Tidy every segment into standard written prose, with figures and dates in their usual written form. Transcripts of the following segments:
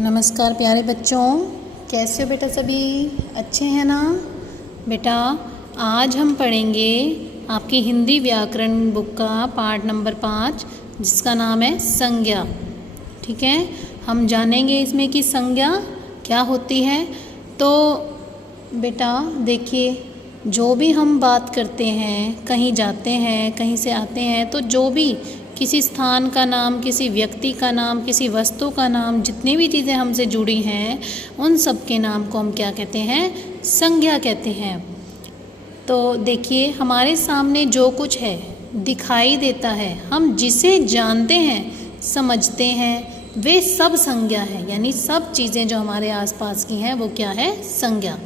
नमस्कार प्यारे बच्चों, कैसे हो बेटा? सभी अच्छे हैं ना? बेटा आज हम पढ़ेंगे आपकी हिंदी व्याकरण बुक का पार्ट नंबर 5 जिसका नाम है संज्ञा। ठीक है, हम जानेंगे इसमें कि संज्ञा क्या होती है। तो बेटा देखिए, जो भी हम बात करते हैं, कहीं जाते हैं, कहीं से आते हैं, तो जो भी किसी स्थान का नाम, किसी व्यक्ति का नाम, किसी वस्तु का नाम, जितनी भी चीज़ें हमसे जुड़ी हैं उन सब के नाम को हम क्या कहते हैं? संज्ञा कहते हैं। तो देखिए, हमारे सामने जो कुछ है दिखाई देता है, हम जिसे जानते हैं, समझते हैं, वे सब संज्ञा है। यानी सब चीज़ें जो हमारे आसपास की हैं वो क्या है? संज्ञा।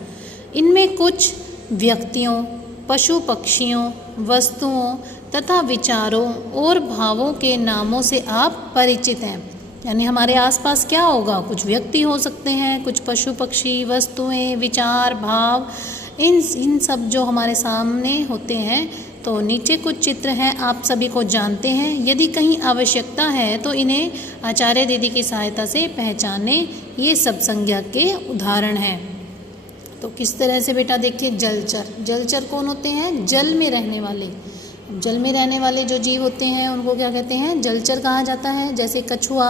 इनमें कुछ व्यक्तियों, पशु पक्षियों, वस्तुओं तथा विचारों और भावों के नामों से आप परिचित हैं। यानी हमारे आसपास क्या होगा? कुछ व्यक्ति हो सकते हैं, कुछ पशु पक्षी, वस्तुएं, विचार, भाव, इन सब जो हमारे सामने होते हैं। तो नीचे कुछ चित्र हैं, आप सभी को जानते हैं। यदि कहीं आवश्यकता है तो इन्हें आचार्य दीदी की सहायता से पहचाने। ये सब संज्ञा के उदाहरण हैं। तो किस तरह से बेटा देखिए, जलचर। जलचर कौन होते हैं? जल में रहने वाले। जल में रहने वाले जो जीव होते हैं उनको क्या कहते हैं? जलचर कहा जाता है। जैसे कछुआ,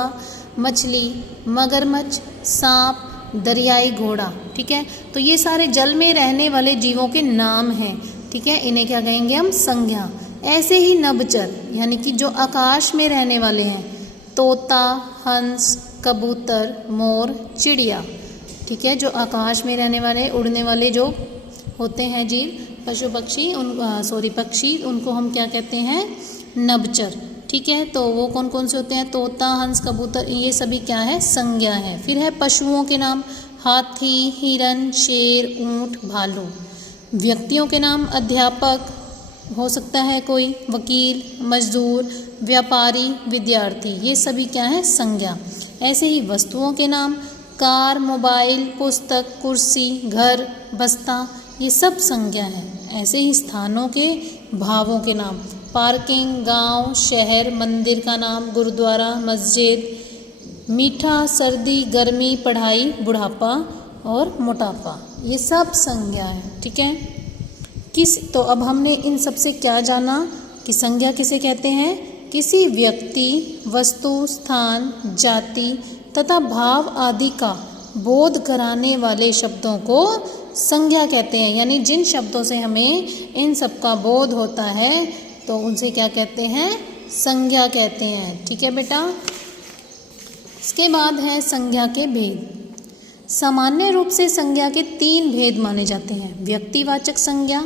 मछली, मगरमच्छ, सांप, दरियाई घोड़ा। ठीक है, तो ये सारे जल में रहने वाले जीवों के नाम हैं। ठीक है, इन्हें क्या कहेंगे हम? संज्ञा। ऐसे ही नभचर यानी कि जो आकाश में रहने वाले हैं, तोता, हंस, कबूतर, मोर, चिड़िया। ठीक है, जो आकाश में रहने वाले, उड़ने वाले जो होते हैं जीव, पशु पक्षी, पक्षी, उनको हम क्या कहते हैं? नभचर। ठीक है, तो वो कौन कौन से होते हैं? तोता, हंस, कबूतर, ये सभी क्या है? संज्ञा है। फिर है पशुओं के नाम, हाथी, हिरन, शेर, ऊंट, भालू। व्यक्तियों के नाम, अध्यापक हो सकता है कोई, वकील, मजदूर, व्यापारी, विद्यार्थी, ये सभी क्या है? संज्ञा। ऐसे ही वस्तुओं के नाम, कार, मोबाइल, पुस्तक, कुर्सी, घर, बस्ता, ये सब संज्ञा है। ऐसे ही स्थानों के, भावों के नाम, पार्किंग, गांव, शहर, मंदिर का नाम, गुरुद्वारा, मस्जिद, मीठा, सर्दी, गर्मी, पढ़ाई, बुढ़ापा और मोटापा, ये सब संज्ञा है। ठीक है, तो अब हमने इन सब से क्या जाना कि संज्ञा किसे कहते हैं? किसी व्यक्ति, वस्तु, स्थान, जाति तथा भाव आदि का बोध कराने वाले शब्दों को संज्ञा कहते हैं। यानी जिन शब्दों से हमें इन सब का बोध होता है तो उनसे क्या कहते हैं? संज्ञा कहते हैं। ठीक है बेटा, इसके बाद है संज्ञा के भेद। सामान्य रूप से संज्ञा के 3 भेद माने जाते हैं: व्यक्तिवाचक संज्ञा,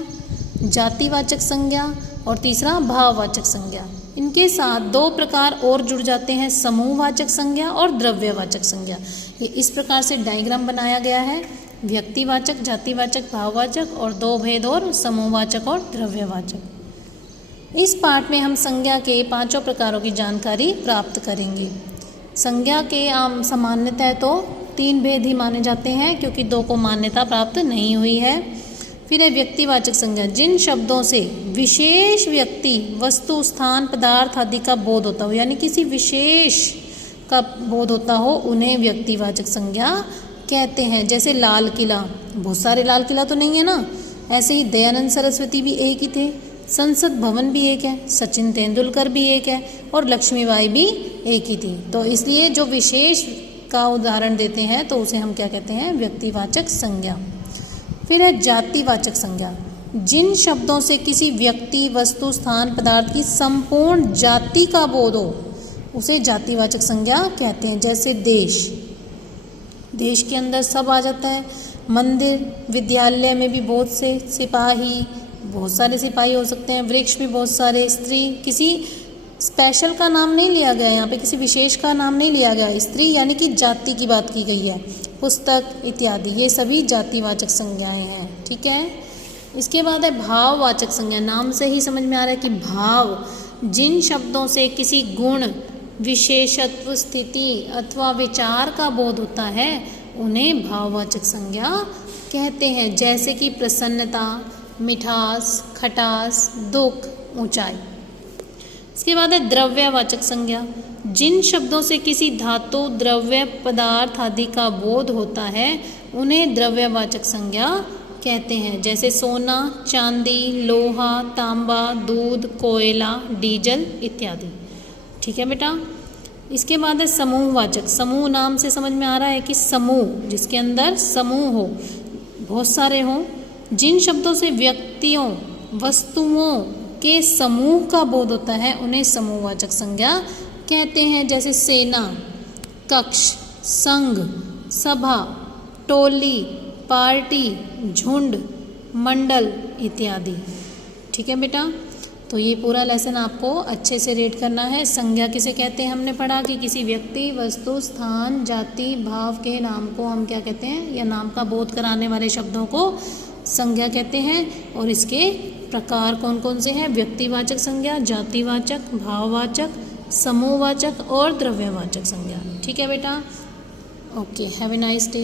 जातिवाचक संज्ञा और तीसरा भाववाचक संज्ञा। इनके साथ 2 प्रकार और जुड़ जाते हैं: समूहवाचक संज्ञा और द्रव्यवाचक संज्ञा। ये इस प्रकार से डायग्राम बनाया गया है: व्यक्तिवाचक, जातिवाचक, भाववाचक और 2 भेद और समूहवाचक और द्रव्यवाचक। इस पाठ में हम संज्ञा के 5 प्रकारों की जानकारी प्राप्त करेंगे। संज्ञा के आम सामान्यतः तो 3 भेद ही माने जाते हैं, क्योंकि 2 को मान्यता प्राप्त नहीं हुई है। फिर है व्यक्तिवाचक संज्ञा, जिन शब्दों से विशेष व्यक्ति, वस्तु, स्थान, पदार्थ आदि का बोध होता हो, यानी किसी विशेष का बोध होता हो, उन्हें व्यक्तिवाचक संज्ञा कहते हैं। जैसे लाल किला, बहुत सारे लाल किला तो नहीं है ना। ऐसे ही दयानंद सरस्वती भी एक ही थे, संसद भवन भी एक है, सचिन तेंदुलकर भी एक है और लक्ष्मीबाई भी एक ही थी। तो इसलिए जो विशेष का उदाहरण देते हैं तो उसे हम क्या कहते हैं? व्यक्तिवाचक संज्ञा। फिर है जातिवाचक संज्ञा, जिन शब्दों से किसी व्यक्ति, वस्तु, स्थान, पदार्थ की संपूर्ण जाति का बोध हो, उसे जातिवाचक संज्ञा कहते हैं। जैसे देश, देश के अंदर सब आ जाता है। मंदिर, विद्यालय में भी बहुत से सिपाही, बहुत सारे सिपाही हो सकते हैं। वृक्ष भी बहुत सारे। स्त्री, किसी स्पेशल का नाम नहीं लिया गया यहाँ पे, किसी विशेष का नाम नहीं लिया गया। स्त्री यानी कि जाति की बात की गई है। पुस्तक इत्यादि, ये सभी जातिवाचक संज्ञाएं हैं। ठीक है, इसके बाद है भाववाचक संज्ञा। नाम से ही समझ में आ रहा है कि भाव, जिन शब्दों से किसी गुण, विशेषत्व, स्थिति अथवा विचार का बोध होता है उन्हें भाववाचक संज्ञा कहते हैं। जैसे कि प्रसन्नता, मिठास, खटास, दुख, ऊंचाई। इसके बाद है द्रव्यवाचक संज्ञा, जिन शब्दों से किसी धातु, द्रव्य, पदार्थ आदि का बोध होता है उन्हें द्रव्यवाचक संज्ञा कहते हैं। जैसे सोना, चांदी, लोहा, तांबा, दूध, कोयला, डीजल इत्यादि। ठीक है बेटा। इसके बाद है समूहवाचक। समूह नाम से समझ में आ रहा है कि समूह, जिसके अंदर समूह हो, बहुत सारे हों। जिन शब्दों से व्यक्तियों, वस्तुओं के समूह का बोध होता है उन्हें समूहवाचक संज्ञा कहते हैं। जैसे सेना, कक्ष, संघ, सभा, टोली, पार्टी, झुंड, मंडल इत्यादि। ठीक है बेटा। तो ये पूरा लेसन आपको अच्छे से रीड करना है। संज्ञा किसे कहते हैं हमने पढ़ा कि किसी व्यक्ति, वस्तु, स्थान, जाति, भाव के नाम को हम क्या कहते हैं, या नाम का बोध कराने वाले शब्दों को संज्ञा कहते हैं। और इसके प्रकार कौन कौन से हैं? व्यक्तिवाचक संज्ञा, जातिवाचक, भाववाचक, समूहवाचक और द्रव्यवाचक संज्ञा। ठीक है बेटा। Okay, have a nice day.